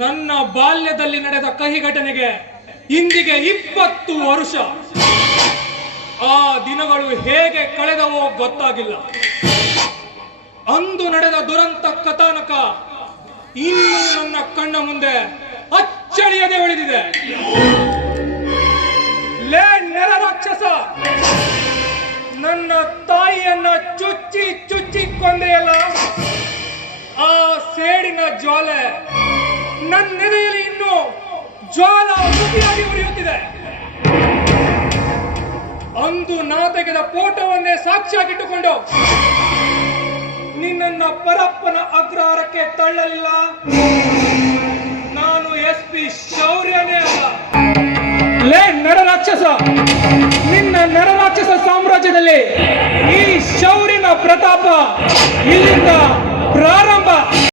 ಬಾಲ್ಯದಲ್ಲಿ ನಡೆದ ಕಹಿ ಘಟನೆಗೆ ಇಂದಿಗೆ ಇಪ್ಪತ್ತು ವರ್ಷ. ಆ ದಿನಗಳು ಹೇಗೆ ಕಳೆದವೋ ಗೊತ್ತಾಗಿಲ್ಲ. ಅಂದು ನಡೆದ ದುರಂತ ಕಥಾನಕ ಇನ್ನು ನನ್ನ ಕಣ್ಣ ಮುಂದೆ ಅಚ್ಚಳಿಯದೆ ಉಳಿದಿದೆ. ಲೇ ನೆಲ ರಾಕ್ಷಸ! ನನ್ನ ತಾಯಿಯನ್ನ ಚುಚ್ಚಿ ಚುಚ್ಚಿ ಕೊಂದೆಯಲ್ಲ. ಆ ಸೇಡಿನ ಜ್ವಾಲೆ ನನ್ನ ನೆನೆಯಲ್ಲಿ ಇನ್ನು ಜ್ವಾಲ ಮುಗಿಯಾಗಿ ಉರಿಯುತ್ತಿದೆ. ಅಂದು ನಾ ತೆಗೆದ ಫೋಟೋವನ್ನೇ ಸಾಕ್ಷಿಯಾಗಿಟ್ಟುಕೊಂಡು ನಿನ್ನ ಪರಪ್ಪನ ಅಗ್ರಹಾರಕ್ಕೆ ತಳ್ಳಲಿಲ್ಲ. ನಾನು ಎಸ್ ಪಿ ಶೌರ್ಯನೇ ಅಲ್ಲ. ಲೇ ನರರಾಕ್ಷಸ ನಿನ್ನ ನರರಾಕ್ಷಸ ಸಾಮ್ರಾಜ್ಯದಲ್ಲಿ ಈ ಶೌರ್ಯನ ಪ್ರತಾಪ ಇಲ್ಲಿಂದ ಪ್ರಾರಂಭ